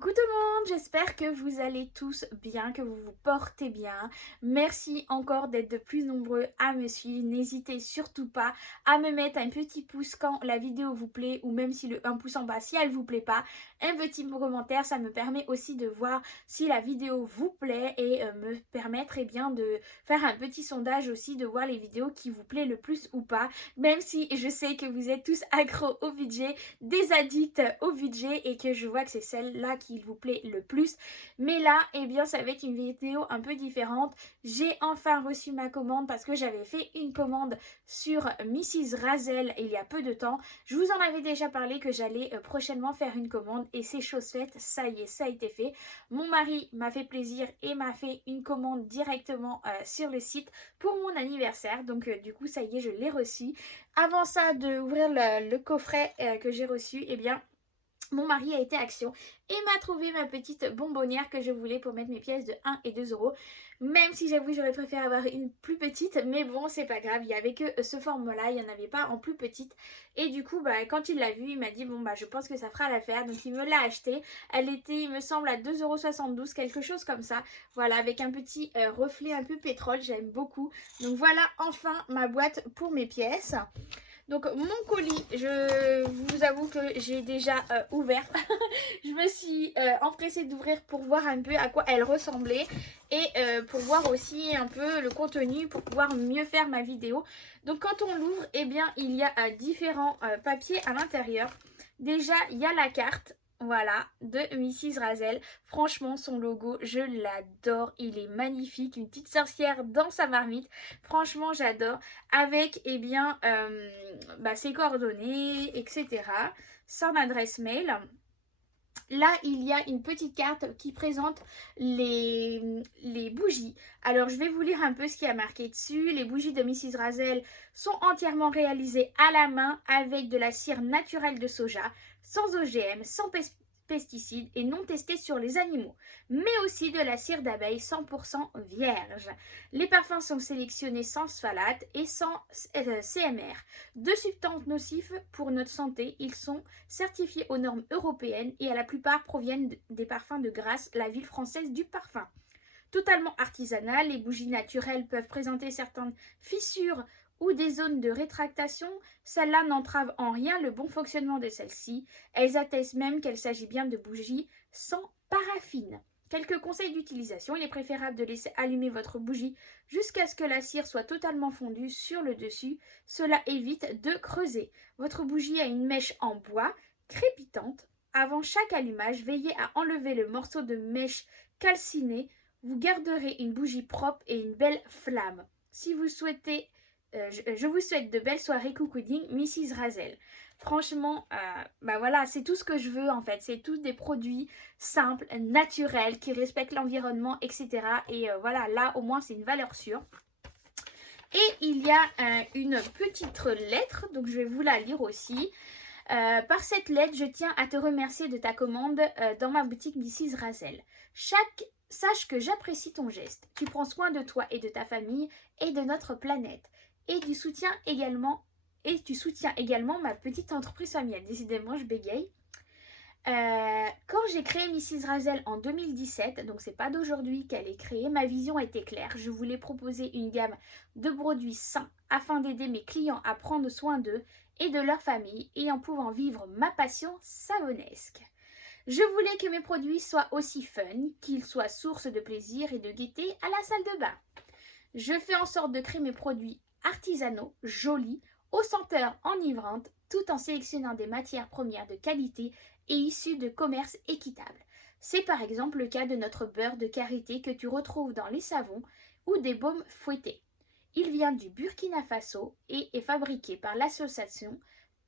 Coucou tout le monde, j'espère que vous allez tous bien, que vous vous portez bien. Merci encore d'être de plus nombreux à me suivre. N'hésitez surtout pas à me mettre un petit pouce quand la vidéo vous plaît ou même si un pouce en bas si elle vous plaît pas. Un petit commentaire, ça me permet aussi de voir si la vidéo vous plaît et me permettre bien de faire un petit sondage aussi, de voir les vidéos qui vous plaît le plus ou pas. Même si je sais que vous êtes tous accros au budget, des addicts au budget et que je vois que c'est celle-là qui vous plaît le plus. Mais là, ça va être une vidéo un peu différente. J'ai enfin reçu ma commande parce que j'avais fait une commande sur Mrs. Razel il y a peu de temps. Je vous en avais déjà parlé que j'allais prochainement faire une commande et c'est chose faite, ça y est, ça a été fait. Mon mari m'a fait plaisir et m'a fait une commande directement sur le site pour mon anniversaire. Donc du coup, ça y est, je l'ai reçu. Avant ça, d'ouvrir le coffret que j'ai reçu, mon mari a été action et m'a trouvé ma petite bonbonnière que je voulais pour mettre mes pièces de 1 et 2 euros. Même si j'avoue j'aurais préféré avoir une plus petite, mais bon c'est pas grave, il n'y avait que ce format-là, il n'y en avait pas en plus petite. Et du coup quand il l'a vu, il m'a dit bon je pense que ça fera l'affaire, donc il me l'a achetée. Elle était il me semble à 2,72 €, quelque chose comme ça. Voilà, avec un petit reflet un peu pétrole, j'aime beaucoup. Donc voilà enfin ma boîte pour mes pièces. Donc mon colis, je vous avoue que j'ai déjà ouvert. Je me suis empressée d'ouvrir pour voir un peu à quoi elle ressemblait et pour voir aussi un peu le contenu pour pouvoir mieux faire ma vidéo. Donc quand on l'ouvre, il y a différents papiers à l'intérieur. Déjà, il y a la carte. Voilà, de Mrs. Razel. Franchement, son logo, je l'adore. Il est magnifique. Une petite sorcière dans sa marmite. Franchement, j'adore. Avec, ses coordonnées, etc. Son adresse mail. Là, il y a une petite carte qui présente les bougies. Alors, je vais vous lire un peu ce qui a marqué dessus. Les bougies de Mrs. Razel sont entièrement réalisées à la main avec de la cire naturelle de soja, sans OGM, sans pesticides et non testées sur les animaux, mais aussi de la cire d'abeille 100% vierge. Les parfums sont sélectionnés sans phthalate et sans CMR. Deux substances nocives pour notre santé, ils sont certifiés aux normes européennes et à la plupart proviennent des parfums de Grasse, la ville française du parfum. Totalement artisanales, les bougies naturelles peuvent présenter certaines fissures ou des zones de rétractation. Celles-là n'entravent en rien le bon fonctionnement de celles-ci. Elles attestent même qu'il s'agit bien de bougies sans paraffine. Quelques conseils d'utilisation. Il est préférable de laisser allumer votre bougie jusqu'à ce que la cire soit totalement fondue sur le dessus. Cela évite de creuser. Votre bougie a une mèche en bois crépitante. Avant chaque allumage, veillez à enlever le morceau de mèche calciné. Vous garderez une bougie propre et une belle flamme. Si vous souhaitez, je vous souhaite de belles soirées coucouding, Mrs. Razel. Franchement, voilà, c'est tout ce que je veux en fait. C'est tous des produits simples, naturels, qui respectent l'environnement, etc. Et voilà, là au moins c'est une valeur sûre. Et il y a une petite lettre, donc je vais vous la lire aussi. Par cette lettre, je tiens à te remercier de ta commande dans ma boutique Mrs. Razel. Sache que j'apprécie ton geste. Tu prends soin de toi et de ta famille et de notre planète. Et tu soutiens également ma petite entreprise familiale. Décidément, je bégaye. Quand j'ai créé Mrs. Razel en 2017, donc c'est pas d'aujourd'hui qu'elle est créée, ma vision était claire. Je voulais proposer une gamme de produits sains afin d'aider mes clients à prendre soin d'eux et de leur famille et en pouvant vivre ma passion savonesque. Je voulais que mes produits soient aussi fun, qu'ils soient source de plaisir et de gaieté à la salle de bain. Je fais en sorte de créer mes produits artisanaux, jolis, aux senteurs enivrantes, tout en sélectionnant des matières premières de qualité et issues de commerce équitable. C'est par exemple le cas de notre beurre de karité que tu retrouves dans les savons ou des baumes fouettés. Il vient du Burkina Faso et est fabriqué par l'association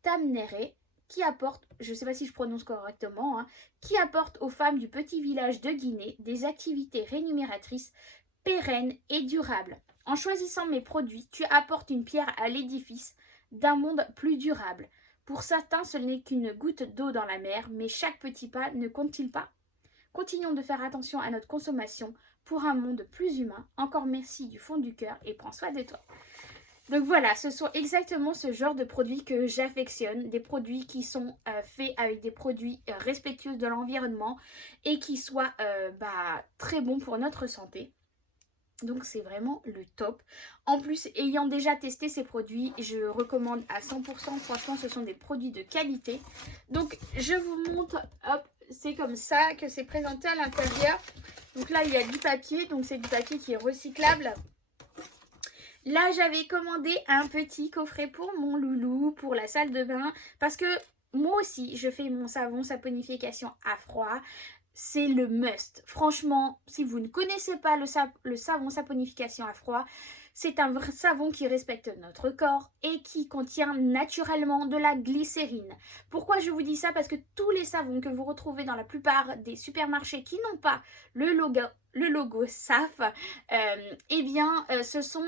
Tamnéré qui apporte, je ne sais pas si je prononce correctement, qui apporte aux femmes du petit village de Guinée des activités rémunératrices, pérennes et durables. En choisissant mes produits, tu apportes une pierre à l'édifice d'un monde plus durable. Pour certains, ce n'est qu'une goutte d'eau dans la mer, mais chaque petit pas ne compte-t-il pas? Continuons de faire attention à notre consommation pour un monde plus humain. Encore merci du fond du cœur et prends soin de toi. Donc voilà, ce sont exactement ce genre de produits que j'affectionne, des produits qui sont faits avec des produits respectueux de l'environnement et qui soient très bons pour notre santé. Donc c'est vraiment le top. En plus, ayant déjà testé ces produits, je recommande à 100%. Franchement, ce sont des produits de qualité. Donc je vous montre, hop, c'est comme ça que c'est présenté à l'intérieur. Donc là, il y a du papier, donc c'est du papier qui est recyclable. Là, j'avais commandé un petit coffret pour mon loulou, pour la salle de bain, parce que moi aussi, je fais mon savon saponification à froid. C'est le must. Franchement, si vous ne connaissez pas le savon saponification à froid, c'est un vrai savon qui respecte notre corps et qui contient naturellement de la glycérine. Pourquoi je vous dis ça? Parce que tous les savons que vous retrouvez dans la plupart des supermarchés qui n'ont pas le logo SAF, ce sont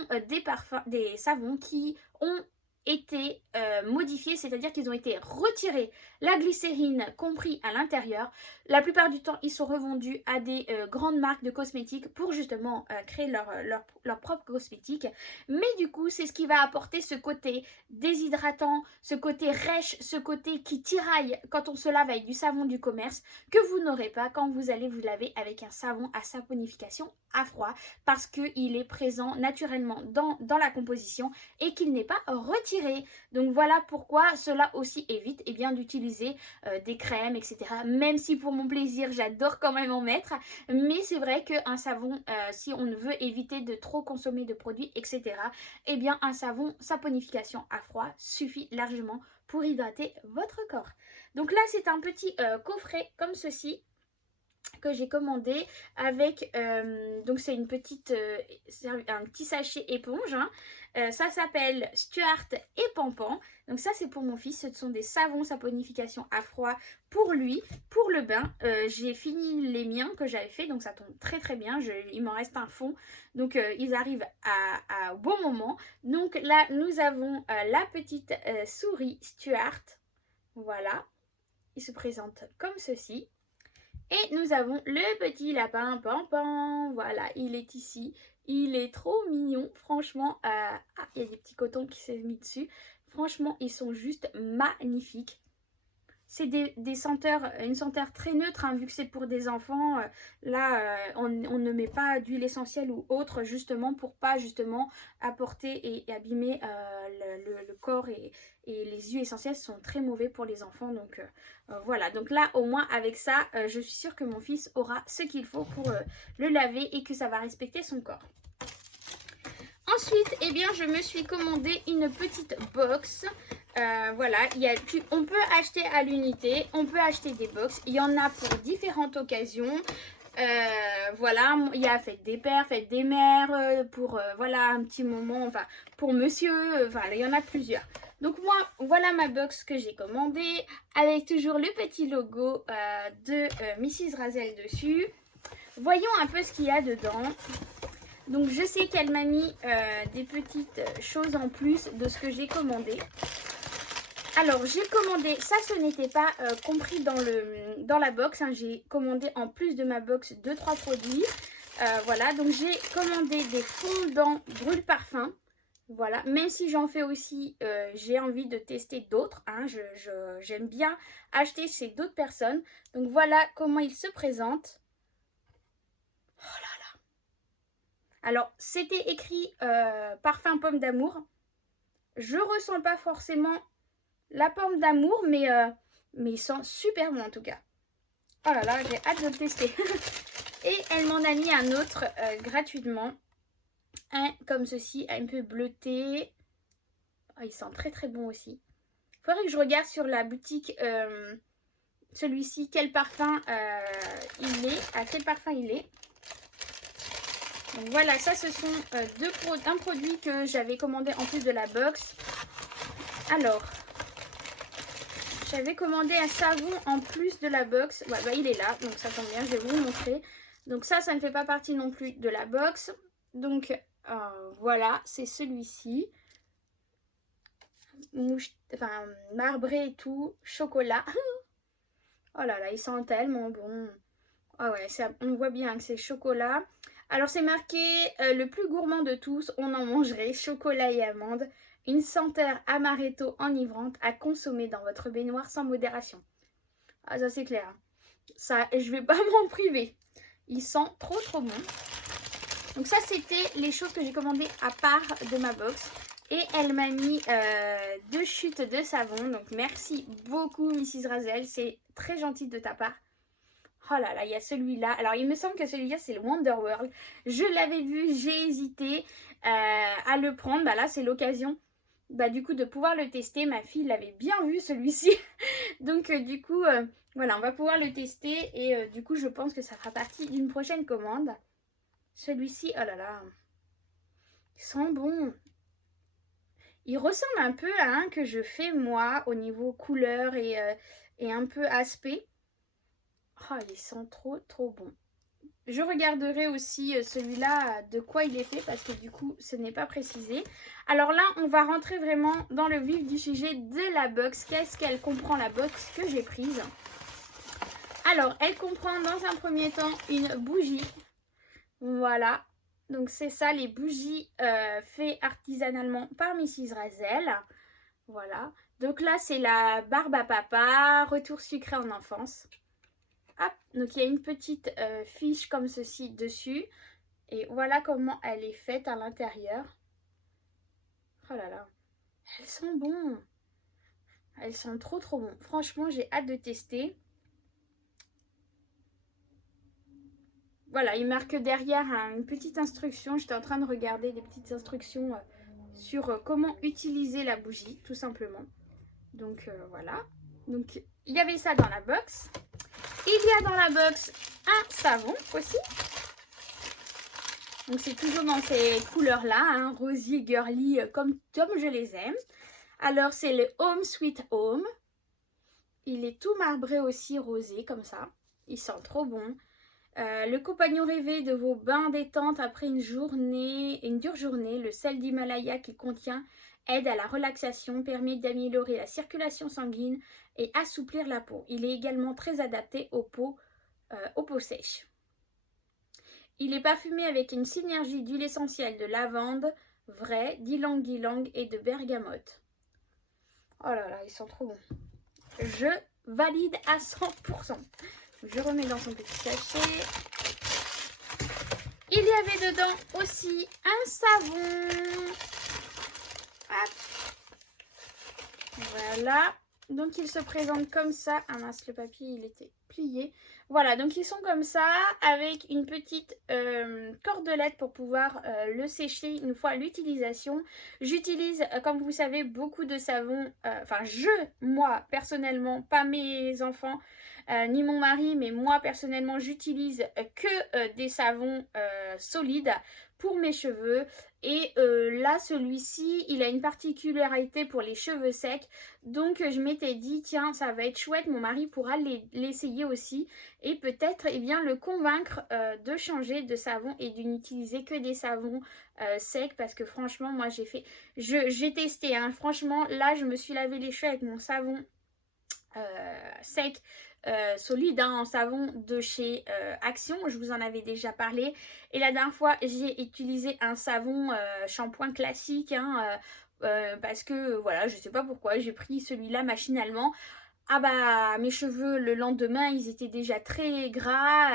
des savons qui ont été modifiés, c'est-à-dire qu'ils ont été retirés, la glycérine compris à l'intérieur. La plupart du temps, ils sont revendus à des grandes marques de cosmétiques pour justement créer leur propre cosmétique. Mais du coup, c'est ce qui va apporter ce côté déshydratant, ce côté rêche, ce côté qui tiraille quand on se lave avec du savon du commerce, que vous n'aurez pas quand vous allez vous laver avec un savon à saponification à froid, parce qu'il est présent naturellement dans la composition et qu'il n'est pas retiré. Donc voilà pourquoi cela aussi évite d'utiliser des crèmes, etc. Même si pour mon plaisir, j'adore quand même en mettre. Mais c'est vrai qu'un savon, si on veut éviter de trop consommer de produits, etc., un savon saponification à froid suffit largement pour hydrater votre corps. Donc là, c'est un petit coffret comme ceci que j'ai commandé avec donc c'est une petite un petit sachet éponge, hein. Ça s'appelle Stuart et Pampan. Donc ça c'est pour mon fils, ce sont des savons saponification à froid pour lui, pour le bain. J'ai fini les miens que j'avais fait, donc ça tombe très très bien. Il m'en reste un fond, donc ils arrivent au bon moment. Donc là nous avons la petite souris Stuart, voilà, il se présente comme ceci. Et nous avons le petit lapin Pampan, voilà, il est ici, il est trop mignon, franchement, il y a des petits cotons qui s'est mis dessus, franchement, ils sont juste magnifiques. C'est des senteurs, une senteur très neutre, hein, vu que c'est pour des enfants. On ne met pas d'huile essentielle ou autre, justement, pour pas justement apporter et abîmer le corps. Et les huiles essentielles sont très mauvais pour les enfants. Donc voilà, donc là, au moins, avec ça, je suis sûre que mon fils aura ce qu'il faut pour le laver et que ça va respecter son corps. Ensuite, je me suis commandé une petite box. Voilà, on peut acheter à l'unité, on peut acheter des box. Il y en a pour différentes occasions. Voilà, il y a fête des pères, fête des mères, pour voilà, un petit moment, enfin, pour monsieur, il y en a plusieurs. Donc moi, voilà ma box que j'ai commandée, avec toujours le petit logo de Mrs. Razel dessus. Voyons un peu ce qu'il y a dedans. Donc je sais qu'elle m'a mis des petites choses en plus de ce que j'ai commandé. Alors j'ai commandé, ça ce n'était pas compris dans la box, hein. J'ai commandé en plus de ma box 2-3 produits. Voilà, donc j'ai commandé des fondants brûle parfum. Voilà, même si j'en fais aussi, j'ai envie de tester d'autres, hein. J'aime bien acheter chez d'autres personnes. Donc voilà comment ils se présentent. Oh là là. Alors c'était écrit parfum pomme d'amour. Je ressens pas forcément la pomme d'amour, mais il sent super bon en tout cas. Oh là là, j'ai hâte de le tester. Et elle m'en a mis un autre gratuitement. Un comme ceci, un peu bleuté. Oh, il sent très très bon aussi. Il faudrait que je regarde sur la boutique celui-ci, quel parfum il est. À quel parfum il est. Donc voilà, ça ce sont un produit que j'avais commandé en plus de la box. Alors, j'avais commandé un savon en plus de la box. Ouais, il est là, donc ça tombe bien, je vais vous le montrer. Donc ça ne fait pas partie non plus de la box. Donc voilà, c'est celui-ci. Marbré et tout, chocolat. Oh là là, il sent tellement bon. Ah ouais, on voit bien que c'est chocolat. Alors c'est marqué le plus gourmand de tous, on en mangerait, chocolat et amandes. Une senteur amaretto enivrante à consommer dans votre baignoire sans modération. Ah ça c'est clair. Ça, je vais pas m'en priver. Il sent trop bon. Donc ça c'était les choses que j'ai commandées à part de ma box. Et elle m'a mis 2 chutes de savon. Donc merci beaucoup Mrs. Razel. C'est très gentil de ta part. Oh là là, il y a celui-là. Alors il me semble que celui-là c'est le Wonder World. Je l'avais vu, j'ai hésité à le prendre. Bah là c'est l'occasion du coup de pouvoir le tester. Ma fille l'avait bien vu celui-ci. Donc du coup voilà, on va pouvoir le tester. Et du coup je pense que ça fera partie d'une prochaine commande. Celui-ci, oh là là, il sent bon. Il ressemble un peu à un que je fais moi au niveau couleur et un peu aspect. Oh, il sent trop bon. Je regarderai aussi celui-là de quoi il est fait parce que du coup ce n'est pas précisé. Alors là on va rentrer vraiment dans le vif du sujet de la box. Qu'est-ce qu'elle comprend la box que j'ai prise? Alors elle comprend dans un premier temps une bougie. Voilà. Donc c'est ça, les bougies faites artisanalement par Mrs. Razel. Voilà. Donc là c'est la barbe à papa, retour sucré en enfance. Hop, donc il y a une petite fiche comme ceci dessus. Et voilà comment elle est faite à l'intérieur. Oh là là, elles sont bon. Elles sont trop bon. Franchement, j'ai hâte de tester. Voilà, il marque derrière une petite instruction. J'étais en train de regarder des petites instructions sur comment utiliser la bougie, tout simplement. Donc voilà. Donc il y avait ça dans la box. Il y a dans la box un savon aussi. Donc c'est toujours dans ces couleurs-là, hein, rosier, girly, comme je les aime. Alors c'est le Home Sweet Home. Il est tout marbré aussi, rosé, comme ça. Il sent trop bon. Le compagnon rêvé de vos bains détente après une dure journée. Le sel d'Himalaya qu'il contient aide à la relaxation, permet d'améliorer la circulation sanguine et assouplir la peau. Il est également très adapté aux peaux sèches. Il est parfumé avec une synergie d'huile essentielle de lavande, vraie, d'ylang-ylang et de bergamote. Oh là là, ils sont trop bons. Je valide à 100%. Je remets dans son petit sachet. Il y avait dedans aussi un savon. Hop. Voilà. Donc il se présente comme ça. Ah mince, le papier il était plié. Voilà, donc ils sont comme ça avec une petite cordelette pour pouvoir le sécher une fois l'utilisation. J'utilise, comme vous savez, beaucoup de savons. Moi personnellement, pas mes enfants ni mon mari, mais moi personnellement j'utilise que des savons solides pour mes cheveux. Et là celui-ci il a une particularité pour les cheveux secs, donc je m'étais dit tiens ça va être chouette, mon mari pourra l'essayer aussi et peut-être le convaincre de changer de savon et de n'utiliser que des savons secs, parce que franchement moi j'ai testé hein. Franchement là je me suis lavé les cheveux avec mon savon sec solide hein, en savon de chez Action. Je vous en avais déjà parlé. Et la dernière fois, j'ai utilisé un savon shampoing classique hein, parce que voilà, je sais pas pourquoi, j'ai pris celui-là machinalement. Ah bah mes cheveux le lendemain ils étaient déjà très gras,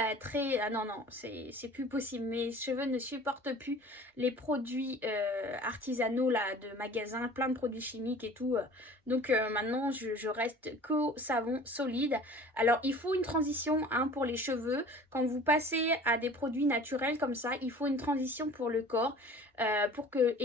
ah non c'est plus possible, mes cheveux ne supportent plus les produits artisanaux là de magasins, plein de produits chimiques et tout, donc maintenant je reste qu'au savon solide. Alors il faut une transition hein, pour les cheveux, quand vous passez à des produits naturels comme ça, il faut une transition pour le corps. Pour que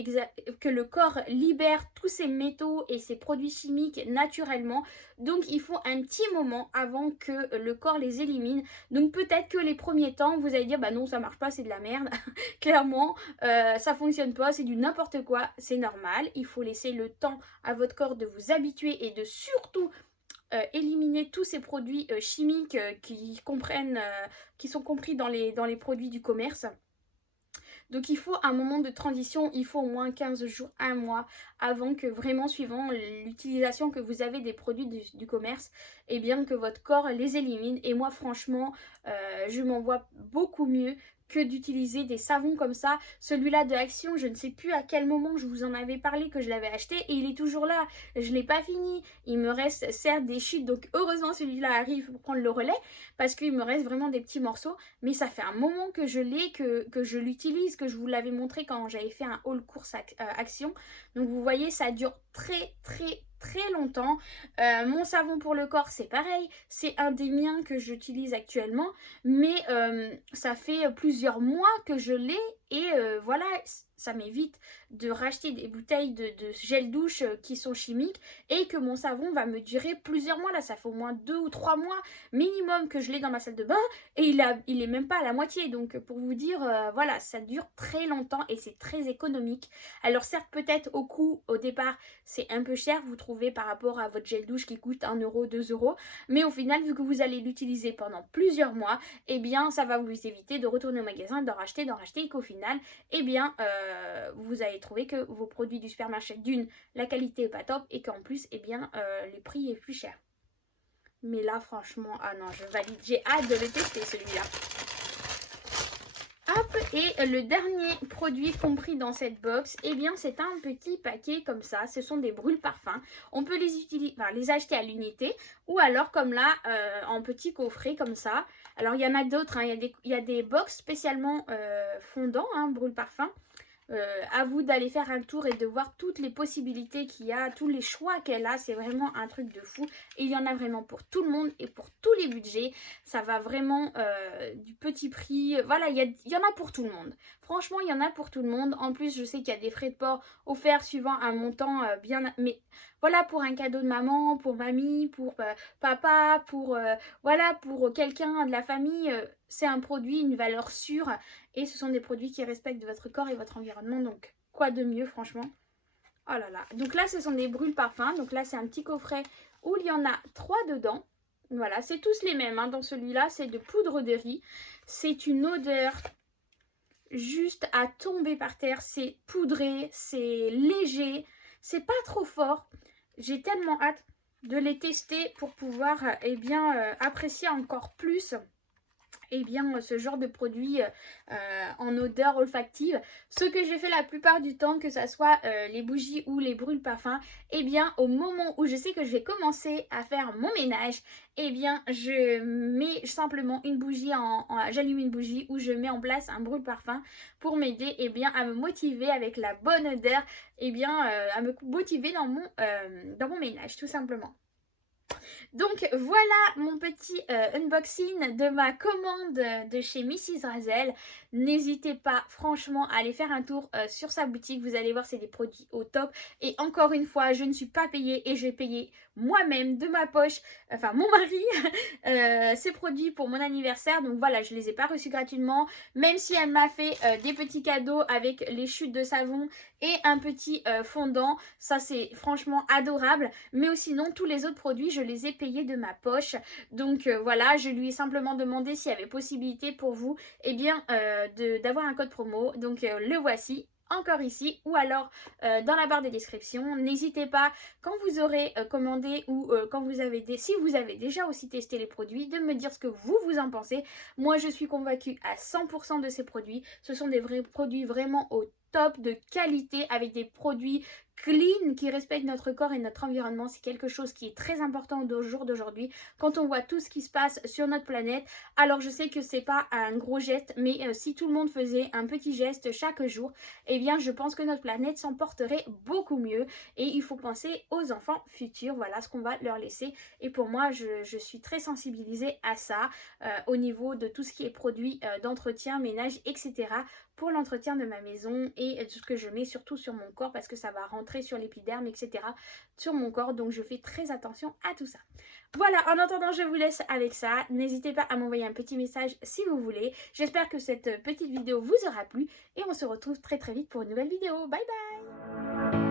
le corps libère tous ces métaux et ces produits chimiques naturellement. Donc il faut un petit moment avant que le corps les élimine. Donc peut-être que les premiers temps vous allez dire bah non ça marche pas, c'est de la merde. Clairement ça fonctionne pas, c'est du n'importe quoi. C'est normal, il faut laisser le temps à votre corps de vous habituer et de surtout éliminer tous ces produits chimiques qui sont compris dans les produits du commerce. Donc il faut un moment de transition, il faut au moins 15 jours, un mois avant que vraiment, suivant l'utilisation que vous avez des produits du commerce, et bien que votre corps les élimine. Et moi franchement, je m'en vois beaucoup mieux que d'utiliser des savons comme ça. Celui-là de Action, je ne sais plus à quel moment je vous en avais parlé que je l'avais acheté et il est toujours là. Je ne l'ai pas fini. Il me reste certes des chutes, donc heureusement celui-là arrive pour prendre le relais parce qu'il me reste vraiment des petits morceaux. Mais ça fait un moment que je l'ai, que je l'utilise, que je vous l'avais montré quand j'avais fait un haul course Action. Donc vous voyez, ça dure très longtemps. Mon savon pour le corps, c'est pareil. C'est un des miens que j'utilise actuellement. Mais ça fait plusieurs mois que je l'ai. Et voilà, ça m'évite de racheter des bouteilles de gel douche qui sont chimiques. Et que mon savon va me durer plusieurs mois. Là, ça fait au moins 2 ou 3 mois minimum que je l'ai dans ma salle de bain. Et il est même pas à la moitié. Donc pour vous dire, voilà, ça dure très longtemps. Et c'est très économique. Alors certes, peut-être au coût, au départ, c'est un peu cher. Vous trouvez par rapport à votre gel douche qui coûte 1 euro, 2 euros. Mais au final, vu que vous allez l'utiliser pendant plusieurs mois, eh bien, ça va vous éviter de retourner au magasin, d'en racheter, et qu'au final, eh bien, vous allez trouver que vos produits du supermarché, d'une, la qualité est pas top et qu'en plus, eh bien, le prix est plus cher. Mais là, franchement, ah non, je valide. J'ai hâte de le tester, celui-là. Hop, et le dernier produit compris dans cette box, eh bien c'est un petit paquet comme ça, ce sont des brûle-parfums. On peut les utiliser, enfin, les acheter à l'unité ou alors comme là en petit coffret comme ça. Alors il y en a d'autres, hein. Il y a des box spécialement fondants, hein, brûle-parfums. À vous d'aller faire un tour et de voir toutes les possibilités qu'il y a, tous les choix qu'elle a. C'est vraiment un truc de fou. Et il y en a vraiment pour tout le monde et pour tous les budgets. Ça va vraiment du petit prix. Voilà, il y en a pour tout le monde. Franchement, il y en a pour tout le monde. En plus, je sais qu'il y a des frais de port offerts suivant un montant bien... Mais voilà, pour un cadeau de maman, pour mamie, pour papa, voilà, pour quelqu'un de la famille, c'est un produit, une valeur sûre. Et ce sont des produits qui respectent votre corps et votre environnement. Donc, quoi de mieux, franchement? Oh là là. Donc là, ce sont des brûle-parfums. Donc là, c'est un petit coffret où il y en a 3 dedans. Voilà, c'est tous les mêmes. Hein. Dans celui-là, c'est de poudre de riz. C'est une odeur juste à tomber par terre. C'est poudré, c'est léger. C'est pas trop fort. J'ai tellement hâte de les tester pour pouvoir eh bien, apprécier encore plus ce genre de produit en odeur olfactive. Ce que j'ai fait la plupart du temps, que ce soit les bougies ou les brûle-parfums, au moment où je sais que je vais commencer à faire mon ménage, je mets simplement une bougie, j'allume une bougie ou je mets en place un brûle-parfum pour m'aider à me motiver avec la bonne odeur, à me motiver dans mon ménage tout simplement. Donc voilà mon petit unboxing de ma commande de chez Mrs. Razel. N'hésitez pas franchement à aller faire un tour sur sa boutique. Vous allez voir, c'est des produits au top. Et encore une fois, je ne suis pas payée et j'ai payé moi-même de ma poche, enfin mon mari, ces produits pour mon anniversaire. Donc voilà, je ne les ai pas reçus gratuitement. Même si elle m'a fait des petits cadeaux avec les chutes de savon et un petit fondant. Ça c'est franchement adorable. Mais sinon, tous les autres produits, je les ai payés de ma poche. Donc voilà, je lui ai simplement demandé s'il y avait possibilité pour vous d'avoir un code promo. Donc le voici. Encore ici ou alors dans la barre de description. N'hésitez pas quand vous aurez commandé ou si vous avez déjà aussi testé les produits, de me dire ce que vous en pensez. Moi je suis convaincue à 100% de ces produits. Ce sont des vrais produits vraiment au top de qualité avec des produits clean qui respectent notre corps et notre environnement. C'est quelque chose qui est très important au jour d'aujourd'hui quand on voit tout ce qui se passe sur notre planète. Alors je sais que c'est pas un gros geste, mais si tout le monde faisait un petit geste chaque jour, je pense que notre planète s'en porterait beaucoup mieux. Et il faut penser aux enfants futurs, voilà ce qu'on va leur laisser. Et pour moi, je suis très sensibilisée à ça au niveau de tout ce qui est produit d'entretien, ménage, etc. pour l'entretien de ma maison et ce que je mets surtout sur mon corps parce que ça va rentrer sur l'épiderme, etc. sur mon corps. Donc je fais très attention à tout ça. Voilà, en attendant, je vous laisse avec ça. N'hésitez pas à m'envoyer un petit message si vous voulez. J'espère que cette petite vidéo vous aura plu et on se retrouve très vite pour une nouvelle vidéo. Bye bye!